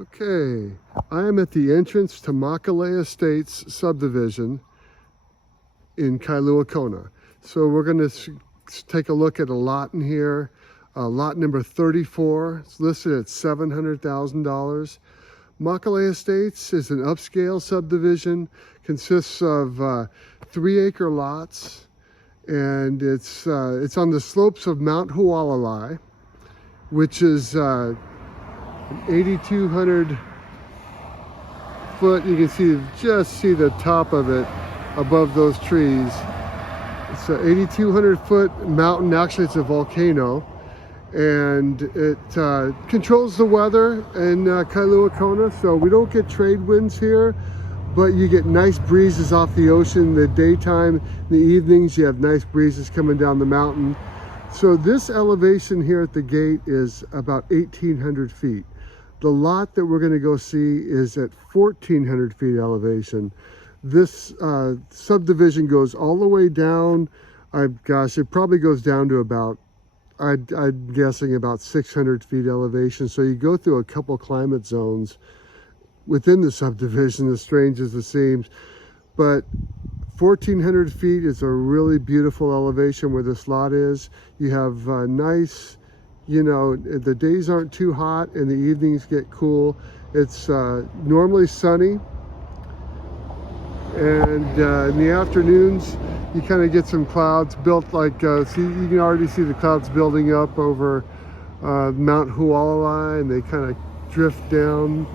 Okay, I am at the entrance to Makalei Estates subdivision in Kailua-Kona. So we're going to take a look at a lot in here. Lot number 34. It's listed at $700,000. Makalei Estates is an upscale subdivision, consists of 3-acre lots, and it's on the slopes of Mount Hualalai, which is 8,200 foot. You can just see the top of it above those trees. It's an 8,200 foot mountain. Actually, it's a volcano, and it controls the weather in Kailua-Kona. So we don't get trade winds here, but you get nice breezes off the ocean in the daytime. In the evenings, you have nice breezes coming down the mountain. So this elevation here at the gate is about 1,800 feet. The lot that we're going to go see is at 1,400 feet elevation. This subdivision goes all the way down. Gosh, it probably goes down to about, I'm guessing about 600 feet elevation. So you go through a couple climate zones within the subdivision, as strange as it seems. But 1,400 feet is a really beautiful elevation where this lot is. You have nice, you know, the days aren't too hot and the evenings get cool. It's normally sunny, and in the afternoons you kind of get some clouds built, like see, you can already see the clouds building up over Mount Hualalai, and they kind of drift down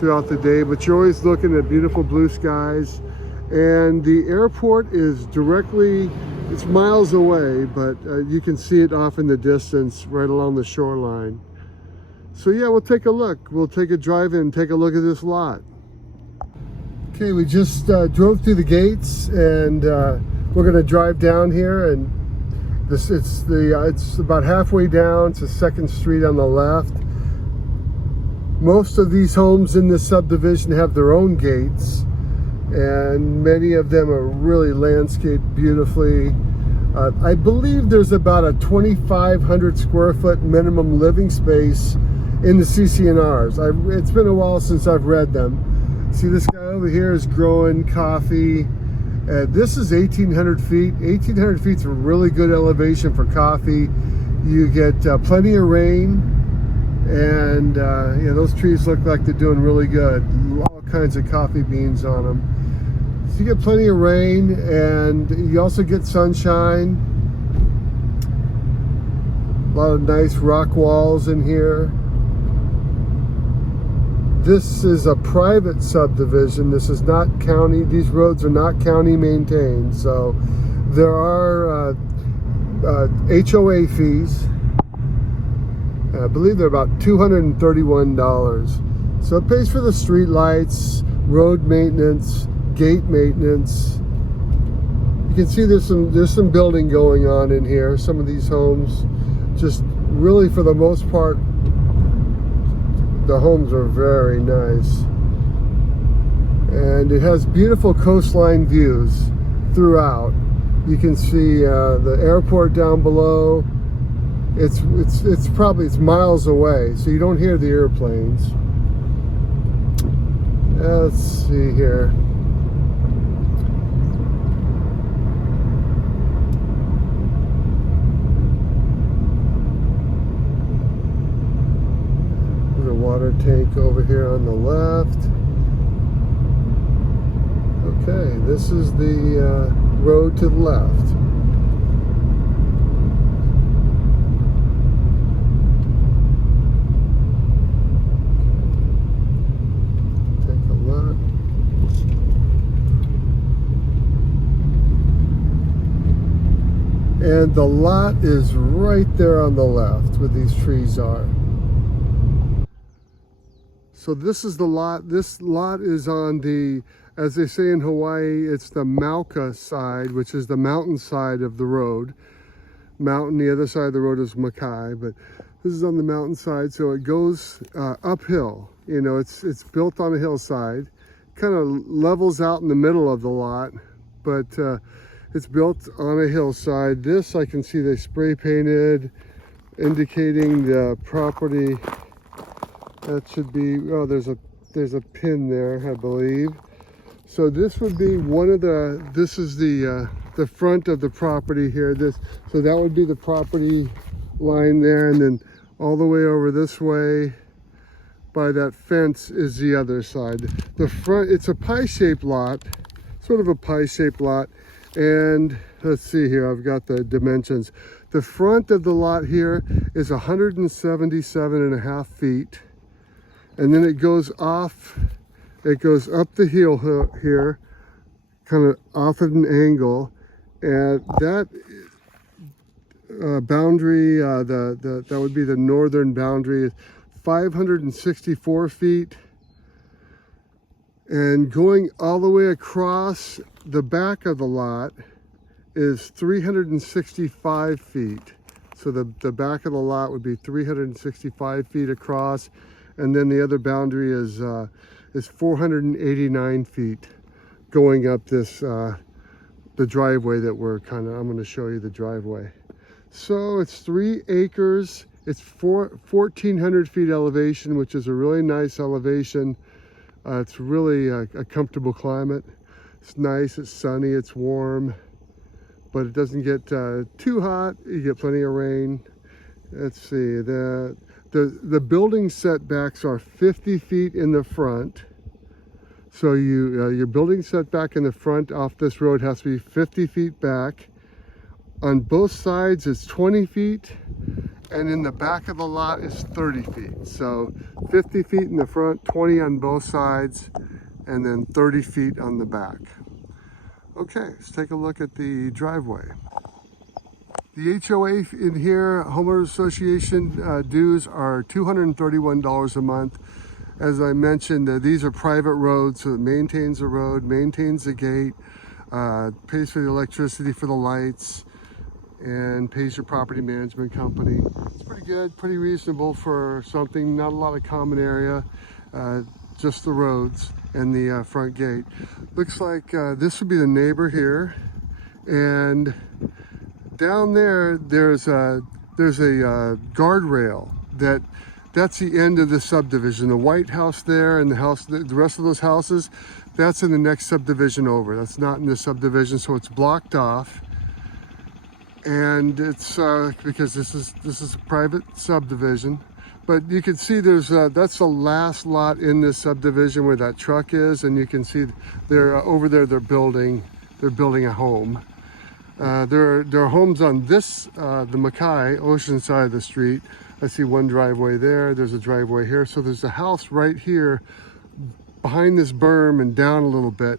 throughout the day, but you're always looking at beautiful blue skies. And the airport is directly, it's miles away, but you can see it off in the distance right along the shoreline. So yeah, we'll take a look. We'll take a drive in and take a look at this lot. Okay, we just drove through the gates, and we're going to drive down here, and it's about halfway down to 2nd Street on the left. Most of these homes in this subdivision have their own gates, and many of them are really landscaped beautifully. I believe there's about a 2,500 square foot minimum living space in the CC&Rs. It's been a while since I've read them. See, this guy over here is growing coffee. This is 1,800 feet. 1,800 feet is a really good elevation for coffee. You get plenty of rain, and yeah, those trees look like they're doing really good. All kinds of coffee beans on them. So you get plenty of rain, and you also get sunshine. A lot of nice rock walls in here. This is a private subdivision. This is not county. These roads are not county maintained. So there are HOA fees. I believe they're about $231. So it pays for the street lights, road maintenance, gate maintenance. You can see there's some building going on in here. Some of these homes, just really for the most part, the homes are very nice. And it has beautiful coastline views throughout. You can see the airport down below. It's miles away, so you don't hear the airplanes. Let's see here. There's a water tank over here on the left. Okay, this is the road to the left. And the lot is right there on the left where these trees are. So this is the lot. This lot is on the, as they say in Hawaii, it's the Mauka side, which is the mountain side of the road. Mountain, the other side of the road is Makai, but this is on the mountain side, so it goes uphill. You know, it's built on a hillside, kind of levels out in the middle of the lot, but it's built on a hillside. This I can see they spray painted, indicating the property That should be, oh, there's a pin there, I believe. So this would be one of the, this is the front of the property here. So that would be the property line there, and then all the way over this way by that fence is the other side. The front, it's a pie-shaped lot, sort of a pie-shaped lot. And let's see here, I've got the dimensions. The front of the lot here is 177.5 feet. And then it goes off, it goes up the hill here, kind of off at an angle. And that boundary, that would be the northern boundary, 564 feet, and going all the way across the back of the lot is 365 feet. So the back of the lot would be 365 feet across, and then the other boundary is 489 feet going up this the driveway that I'm going to show you the driveway. So it's 3 acres. It's 1,400 feet elevation, which is a really nice elevation. It's really a comfortable climate. It's nice, it's sunny, it's warm, but it doesn't get too hot. You get plenty of rain. Let's see, the building setbacks are 50 feet in the front. So your building setback in the front off this road has to be 50 feet back. On both sides it's 20 feet. And in the back of the lot is 30 feet. So 50 feet in the front, 20 on both sides, and then 30 feet on the back. Okay, let's take a look at the driveway. The HOA in here, Homeowners Association dues are $231 a month. As I mentioned, these are private roads, so it maintains the road, maintains the gate, pays for the electricity for the lights, and pays your property management company. It's pretty good, pretty reasonable for something, not a lot of common area, just the roads and the front gate. Looks like this would be the neighbor here, and down there there's a guardrail that's the end of the subdivision. The white house there and the rest of those houses, that's in the next subdivision over. That's not in the subdivision, so it's blocked off. And it's because this is a private subdivision, but you can see there's that's the last lot in this subdivision where that truck is, and you can see they're over there. They're building a home. There are homes on this the Makalei ocean side of the street. I see one driveway there. There's a driveway here. So there's a house right here behind this berm and down a little bit.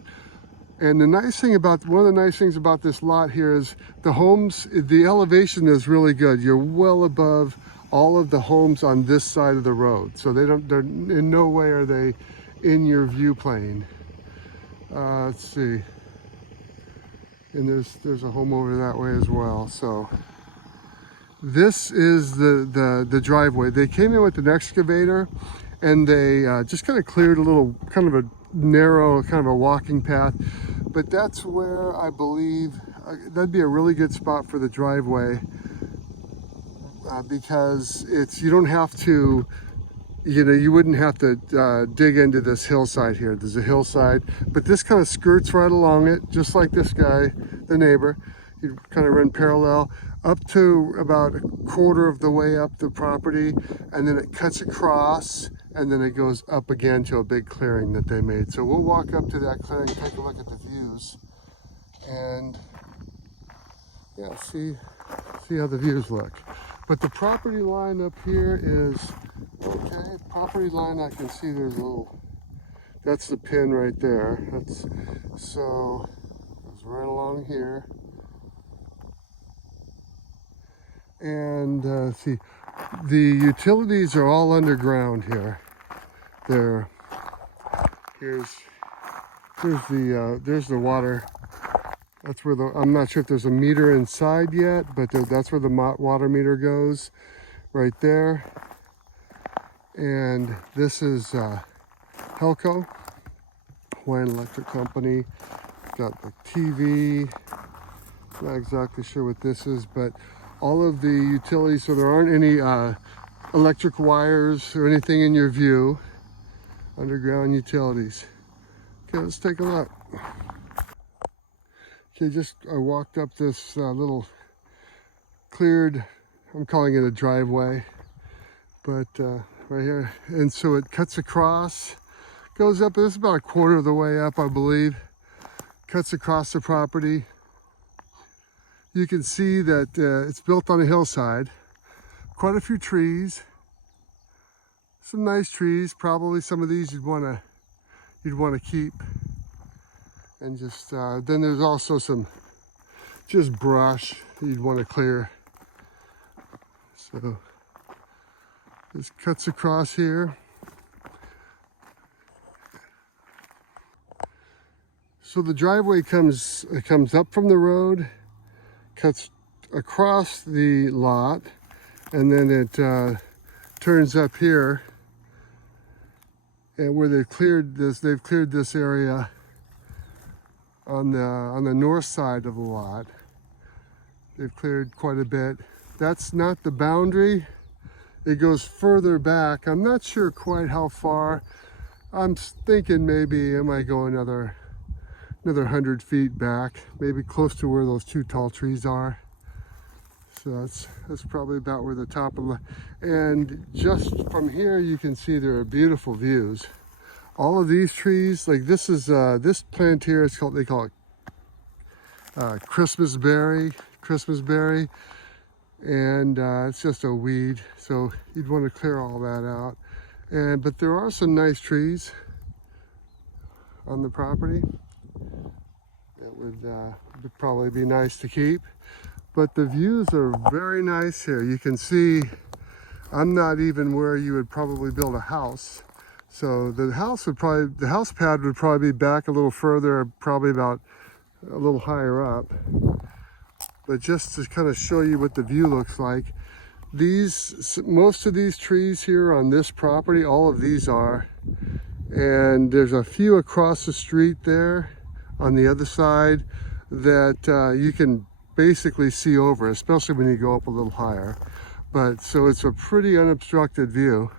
And one of the nice things about this lot here is the elevation is really good. You're well above all of the homes on this side of the road. So they're in no way are they in your view plane. Let's see. And there's a home over that way as well. So this is the driveway. They came in with an excavator, and they just kind of cleared a little, kind of a narrow, kind of a walking path. But that's where I believe that'd be a really good spot for the driveway, because you don't have to, you wouldn't have to dig into this hillside here. There's a hillside, but this kind of skirts right along it, just like this guy, the neighbor. You kind of run parallel up to about a quarter of the way up the property, and then it cuts across, and then it goes up again to a big clearing that they made. So we'll walk up to that clearing, take a look at the views, and yeah, see how the views look. But the property line up here is okay. Property line, I can see there's a little, that's the pin right there. So it's right along here. And see, the utilities are all underground here. Here's the water. That's where I'm not sure if there's a meter inside yet, but that's where the water meter goes, right there. And this is Helco, Hawaiian Electric Company. Got the TV. Not exactly sure what this is, but all of the utilities, so there aren't any electric wires or anything in your view. Underground utilities. Okay, let's take a look. Okay, I walked up this little cleared, I'm calling it a driveway, but right here. And so it cuts across, goes up, this is about a quarter of the way up, I believe. Cuts across the property. You can see that it's built on a hillside. Quite a few trees. Some nice trees. Probably some of these you'd want to keep. And just then there's also some just brush you'd want to clear. So this cuts across here. So the driveway comes up from the road, cuts across the lot, and then it turns up here. And where they've cleared this area on the north side of the lot. They've cleared quite a bit. That's not the boundary. It goes further back. I'm not sure quite how far. I'm thinking maybe I might go another 100 feet back, maybe close to where those two tall trees are. So that's probably about where the top of the, and just from here you can see there are beautiful views. All of these trees, like this is this plant here, they call it Christmas berry, and it's just a weed, so you'd want to clear all that out. But there are some nice trees on the property that would probably be nice to keep. But the views are very nice here. You can see I'm not even where you would probably build a house. So the house pad would probably be back a little further, probably about a little higher up. But just to kind of show you what the view looks like, most of these trees here on this property, all of these are, and there's a few across the street there on the other side that you can basically see over, especially when you go up a little higher. But so it's a pretty unobstructed view.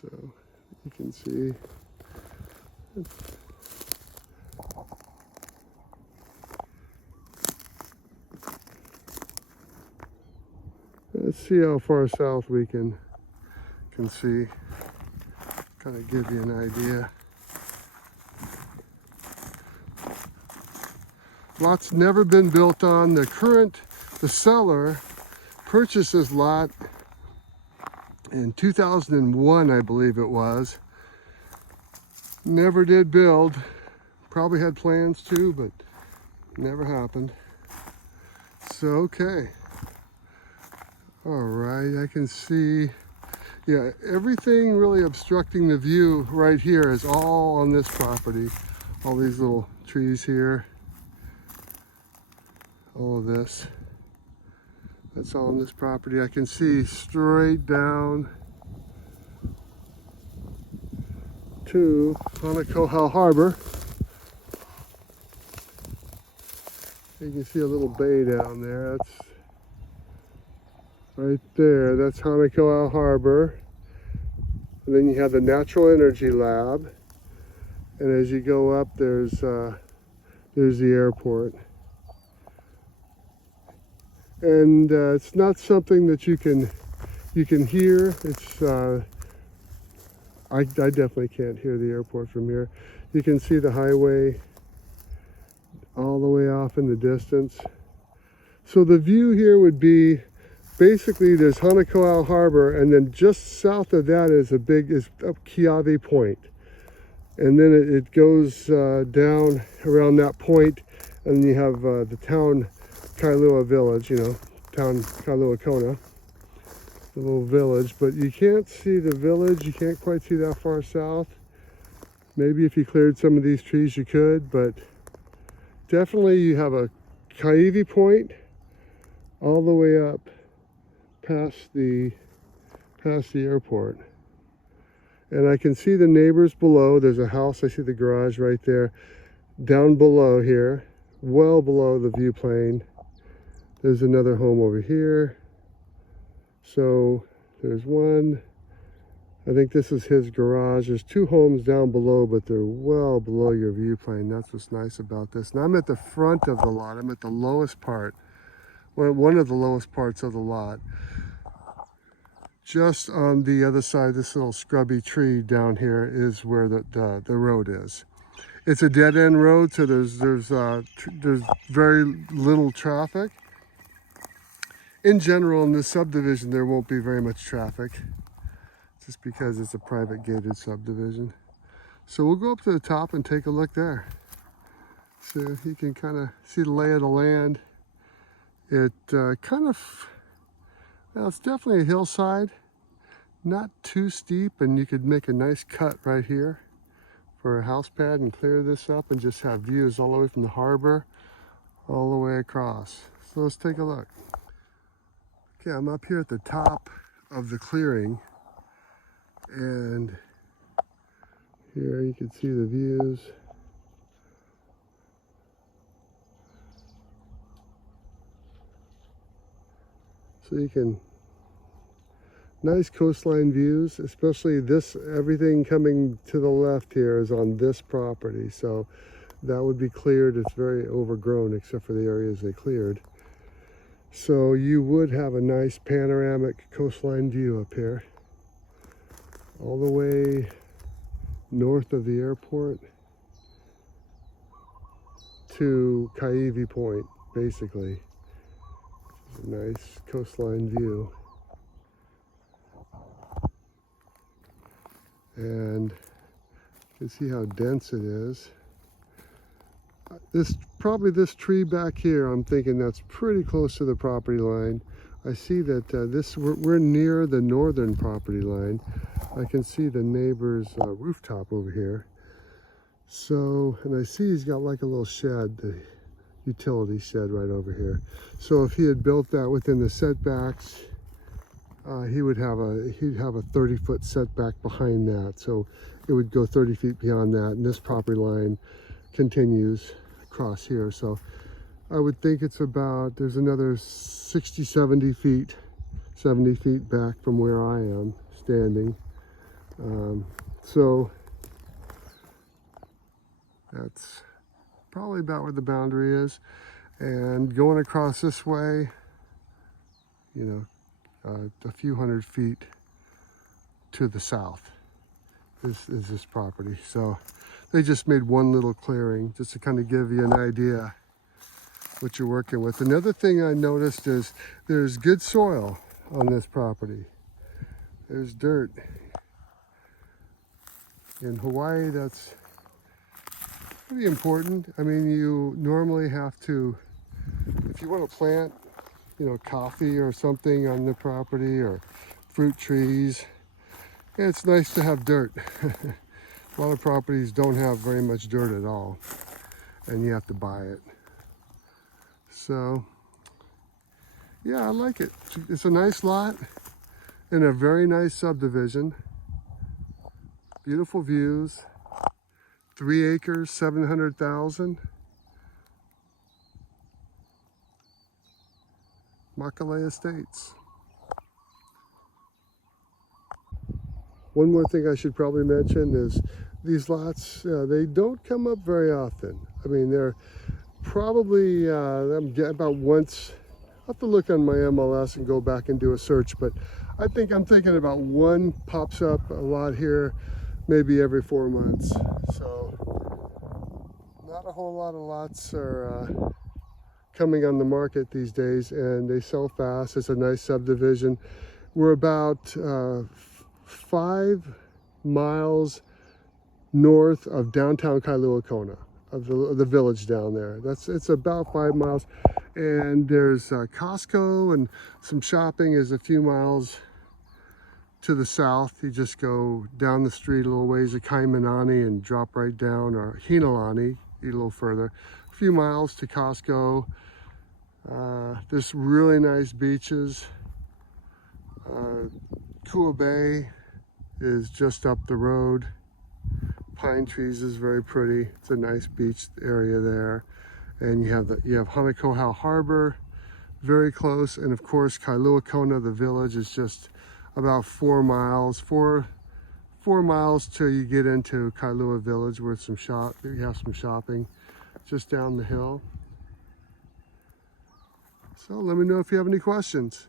So you can see let's see how far south we can see, kind of give you an idea. Lot's never been built on. The seller purchased this lot in 2001, I believe it was. Never did build. Probably had plans to, but never happened. So, okay. All right, I can see, yeah, everything really obstructing the view right here is all on this property. All these little trees here. All of this. That's all on this property. I can see straight down to Koa Harbor. You can see a little bay down there. That's right there. That's Koa Harbor. And then you have the Natural Energy Lab. And as you go up, there's the airport. And it's not something that you can hear. It's I definitely can't hear the airport from here. You can see the highway all the way off in the distance. So the view here would be basically there's Koa Harbor, and then just south of that is up Keawe Point, and then it goes down around that point, and you have the town Kailua village, town Kailua-Kona, the little village, but you can't see the village. You can't quite see that far south. Maybe if you cleared some of these trees you could, but definitely you have a Keawe Point all the way up past the airport. And I can see the neighbors below. There's a house. I see the garage right there. Down below here, well below the view plane, there's another home over here. So there's one. I think this is his garage. There's two homes down below, but they're well below your view plane. That's what's nice about this. And I'm at the front of the lot. I'm at the lowest part, one of the lowest parts of the lot. Just on the other side, this little scrubby tree down here is where the road is. It's a dead-end road, so there's very little traffic. In general, in this subdivision, there won't be very much traffic, just because it's a private gated subdivision. So we'll go up to the top and take a look there. So you can kind of see the lay of the land. It well, it's definitely a hillside, not too steep, and you could make a nice cut right here for a house pad and clear this up and just have views all the way from the harbor all the way across. So let's take a look. Okay, I'm up here at the top of the clearing, and here you can see the views. So you can, nice coastline views, especially this, everything coming to the left here is on this property. So that would be cleared. It's very overgrown except for the areas they cleared. So you would have a nice panoramic coastline view up here, all the way north of the airport to Kaiwi Point, basically. It's a nice coastline view. And you can see how dense it is. Probably this tree back here, I'm thinking that's pretty close to the property line. I see that we're near the northern property line. I can see the neighbor's rooftop over here. So, and I see he's got like a little shed, the utility shed right over here. So if he had built that within the setbacks, he'd have a 30-foot setback behind that. So it would go 30 feet beyond that, and this property line continues across here. So I would think it's about, there's another 60, 70 feet back from where I am standing. So that's probably about where the boundary is. And going across this way, you know, a few hundred feet to the south is this property. So they just made one little clearing just to kind of give you an idea what you're working with. Another thing I noticed is there's good soil on this property. There's dirt. In Hawaii, that's pretty important. I mean, you normally have to, if you want to plant, you know, coffee or something on the property or fruit trees, it's nice to have dirt. A lot of properties don't have very much dirt at all, and you have to buy it. So, yeah, I like it. It's a nice lot in a very nice subdivision. Beautiful views. 3 acres, 700,000. Makalei Estates. One more thing I should probably mention is these lots, they don't come up very often. I mean, they're probably about once. I'll have to look on my MLS and go back and do a search, but I'm thinking about one pops up a lot here, maybe every 4 months. So not a whole lot of lots are coming on the market these days, and they sell fast. It's a nice subdivision. We're about 5 miles north of downtown Kailua-Kona, of the village down there. It's about 5 miles, and there's Costco and some shopping is a few miles to the south. You just go down the street a little ways to Kaimanani and drop right down, or Hinalani, a little further. A few miles to Costco. There's really nice beaches. Kua Bay is just up the road. pine trees is very pretty. It's a nice beach area there. And you have Hanekohau Harbor, very close. And of course, Kailua-Kona, the village, is just about 4 miles, 4 miles till you get into Kailua Village, where you have some shopping just down the hill. So let me know if you have any questions.